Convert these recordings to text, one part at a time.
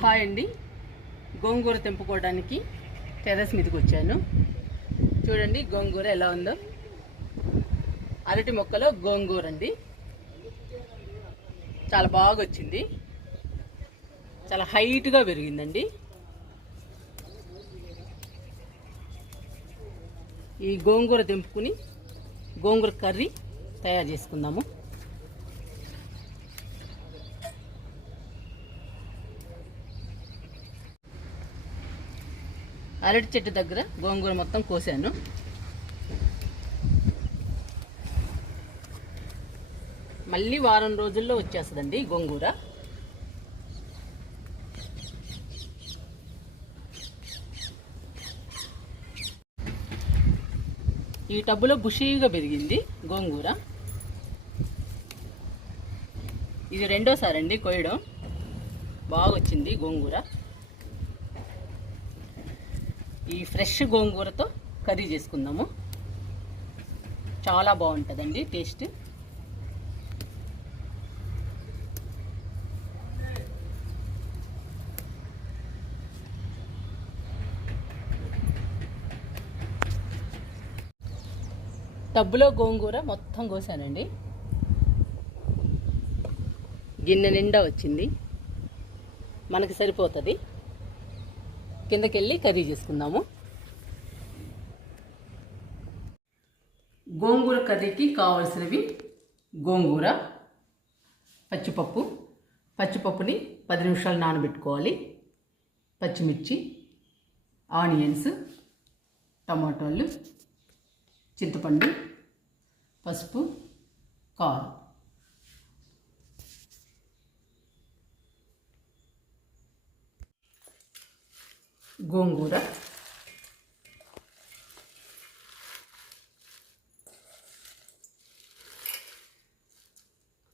Hi అండి. గోంగూర తెంపుకోవడానికి terrace మీదకి వచ్చాను. చూడండి గోంగూర ఎలా ఉందో. అరటి మొక్కలో గోంగూర అండి. చాలా బాగా వచ్చింది. చాలా హైట్గా పెరిగిందండి. ఈ గోంగూర తెంపుకుని గోంగూర కర్రీ తయారు చేసుకుందాము. అరటి చెట్టు దగ్గర గోంగూర మొత్తం కోసాను. మళ్ళీ వారం రోజుల్లో వచ్చేస్తుందండి గోంగూర. ఈ టబ్బులో బుషీగా పెరిగింది గోంగూర. ఇది రెండోసారి అండి కోయడం బాగా వచ్చింది గోంగూర. ఈ ఫ్రెష్ గోంగూరతో కర్రీ చేసుకుందాము. చాలా బాగుంటుందండి టేస్ట్. టబ్బులో గోంగూర మొత్తం కోసానండి. గిన్నె నిండా వచ్చింది. మనకి సరిపోతుంది. కిందకెళ్ళి కర్రీ చేసుకుందాము. గోంగూర కర్రీకి కావలసినవి గోంగూర పచ్చిపప్పు. పచ్చిపప్పుని పది నిమిషాలు నానబెట్టుకోవాలి. పచ్చిమిర్చి ఆనియన్స్ టమాటోలు చింతపండు పసుపు కారం. గోంగూర.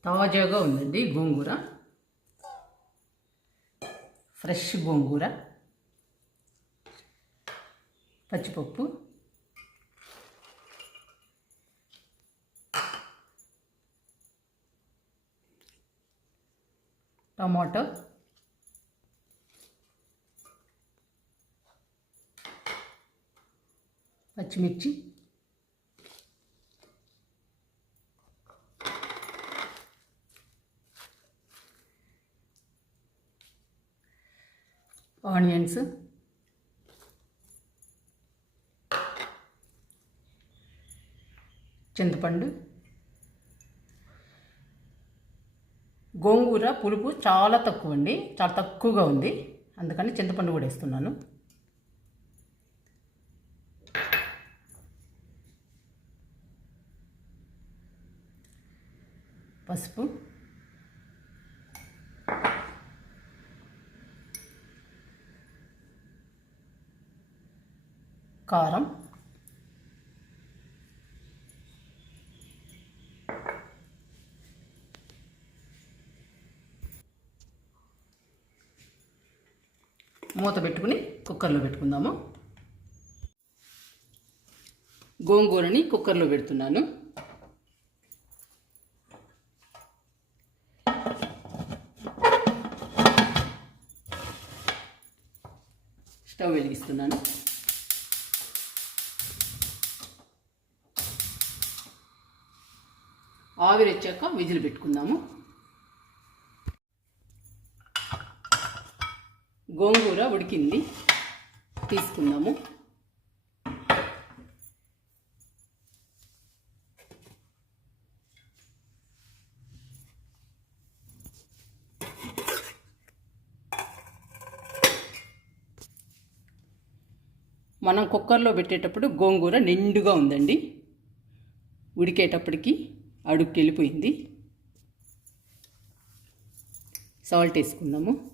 తాజాగా ఉందండి గోంగూర. ఫ్రెష్ గోంగూర. పచ్చిపప్పు. టమాటో. పచ్చిమిర్చి. ఆనియన్స్. చింతపండు. గోంగూర పులుపు చాలా తక్కువ అండి చాలా తక్కువగా ఉంది. అందుకని చింతపండు కూడా వేస్తున్నాను. పసుపు. కారం. మూత పెట్టుకుని కుక్కర్లో పెట్టుకుందాము. గోంగూరని కుక్కర్లో పెడుతున్నాను. స్టవ్ వెలిగిస్తున్నాను. ఆవిరి వచ్చాక విజిల్ పెట్టుకుందాము. గోంగూర ఉడికింది. తీసుకుందాము. మనం కుక్కర్లో పెట్టేటప్పుడు గోంగూర నిండుగా ఉందండి. ఉడికేటప్పటికి అడుగుకి వెళ్ళిపోయింది. సాల్ట్ వేసుకుందాము.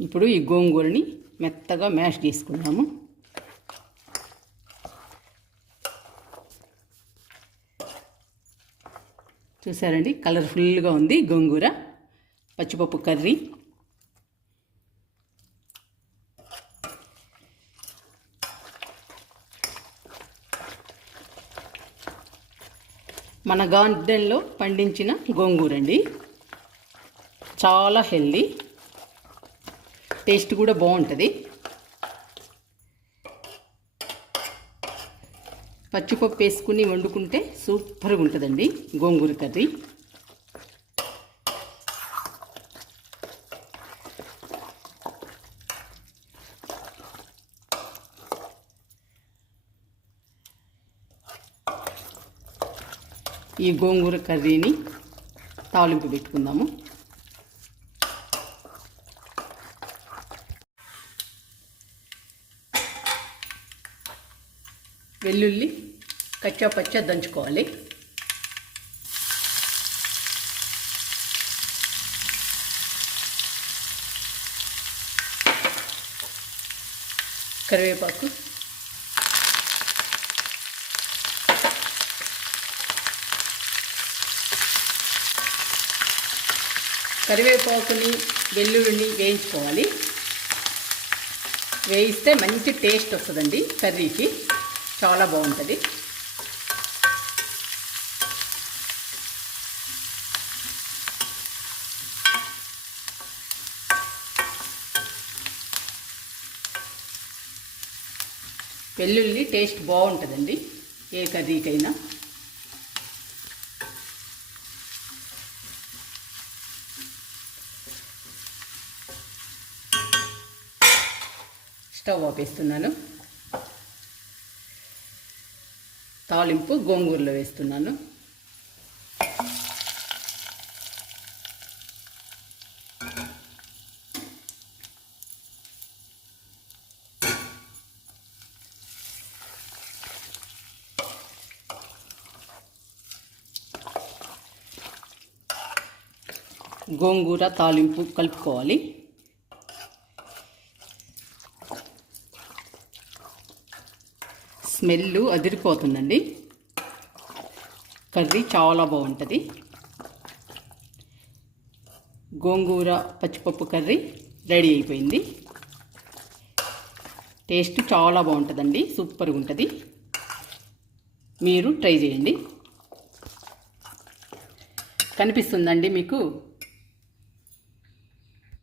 ఇప్పుడు ఈ గోంగూరని మెత్తగా మ్యాష్ చేసుకున్నాము చూసారండి? కలర్ఫుల్గా ఉంది గోంగూర పచ్చిపప్పు కర్రీ. మన గార్డెన్లో పండించిన గోంగూర అండి. చాలా హెల్దీ. టేస్ట్ కూడా బాగుంటుంది. పచ్చిపప్పు వేసుకుని వండుకుంటే సూపర్గా ఉంటుందండి గోంగూర కర్రీ. ఈ గోంగూర కర్రీని తాలింపు పెట్టుకుందాము. వెల్లుల్లి కచ్చా పచ్చా దంచుకోవాలి. కరివేపాకు. కరివేపాకుని వెల్లుల్లిని వేయించుకోవాలి. వేయిస్తే మంచి టేస్ట్ వస్తుందండి కర్రీకి. చాలా బాగుంటుంది. వెల్లుల్లి టేస్ట్ బాగుంటుందండి ఏ కర్రీకైనా. స్టవ్ ఆపేస్తున్నాను. తాలింపు గోంగూరలో వేస్తున్నాను. గోంగూర తాలింపు కలుపుకోవాలి. స్మెల్ అదిరిపోతుందండి. కర్రీ చాలా బాగుంటుంది. గోంగూర పచ్చిపప్పు కర్రీ రెడీ అయిపోయింది. టేస్ట్ చాలా బాగుంటుందండి సూపర్గా ఉంటుంది. మీరు ట్రై చేయండి. కనిపిస్తుందండి మీకు